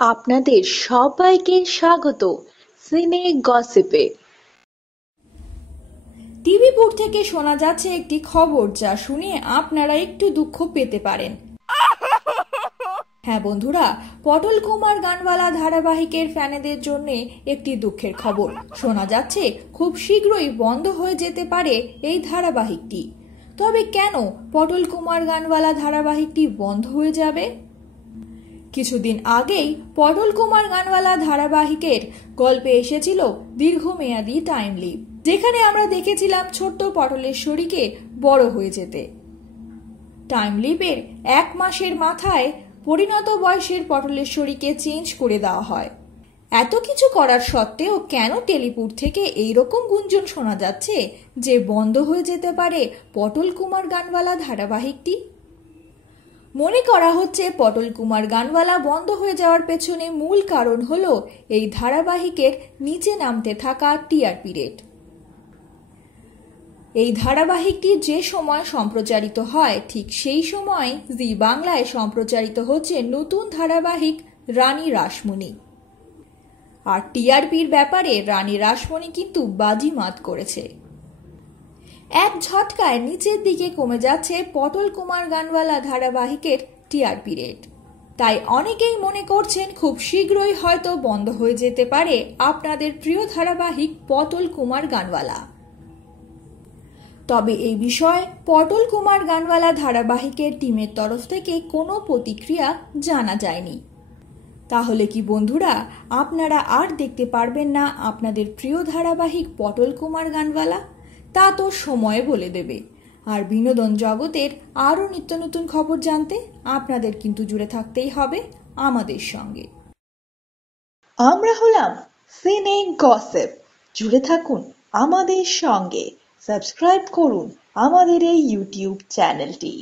আপনাদের সবাইকে স্বাগত সিনে গসিপে। টিভিপুর থেকে শোনা যাচ্ছে একটি খবর যা শুনে আপনারা একটু দুঃখ পেতে পারেন। হ্যাঁ বন্ধুরা, পটল কুমার গানওয়ালা ধারাবাহিকের ফ্যানেদের জন্য একটি দুঃখের খবর। শোনা যাচ্ছে খুব শীঘ্রই বন্ধ হয়ে যেতে পারে এই ধারাবাহিকটি। তবে কেন পটল কুমার গানওয়ালা ধারাবাহিকটি বন্ধ হয়ে যাবে? কিছুদিন আগেই পটল কুমার গানওয়ালা ধারাবাহিকের গল্পে এসেছিল দীর্ঘমেয়াদী টাইম লিপ, যেখানে আমরা দেখেছিলাম ছোট্ট পটলেশ্বরীকে বড় হয়ে যেতে। টাইম লিপের 1 মাসের মাথায় পরিণত বয়সের পটলেশ্বরীকে চেঞ্জ করে দেওয়া হয়। এত কিছু করার সত্ত্বেও কেন টেলিপুর থেকে এইরকম গুঞ্জন শোনা যাচ্ছে যে বন্ধ হয়ে যেতে পারে পটল কুমার গানওয়ালা ধারাবাহিকটি? মনে করা হচ্ছে পটল কুমার গানওয়ালা বন্ধ হয়ে যাওয়ার পেছনে মূল কারণ হলো এই ধারাবাহিকের নিচে নামতে থাকা টিআরপি রেট। এই ধারাবাহিকটি যে সময় সম্প্রচারিত হয় ঠিক সেই সময় জি বাংলায় সম্প্রচারিত হচ্ছে নতুন ধারাবাহিক রানী রাসমণি। আর টিআরপির ব্যাপারে রানী রাসমণি কিন্তু বাজিমাত করেছে। এক ঝটকায় নিচের দিকে কমে যাচ্ছে পটল কুমার গানওয়ালা ধারাবাহিকের টিআরপি রেট। তাই অনেকেই মনে করছেন খুব শীঘ্রই হয়তো বন্ধ হয়ে যেতে পারে আপনাদের প্রিয় ধারাবাহিক পটল কুমার গানওয়ালা। তবে এই বিষয়ে পটল কুমার গানওয়ালা ধারাবাহিকের টিমের তরফ থেকে কোনো প্রতিক্রিয়া জানা যায়নি। তাহলে কি বন্ধুরা, আপনারা আর দেখতে পারবেন না আপনাদের প্রিয় ধারাবাহিক পটল কুমার গানওয়ালা? তা তো সময় বলে দেবে। আর বিনোদন জগতের আরও নিত্য নতুন খবর জানতে আপনাদের কিন্তু জুড়ে থাকতেই হবে আমাদের সঙ্গে। আমরা হলাম সিনে গসিপ। জুড়ে থাকুন আমাদের সঙ্গে, সাবস্ক্রাইব করুন আমাদের এই ইউটিউব চ্যানেলটি।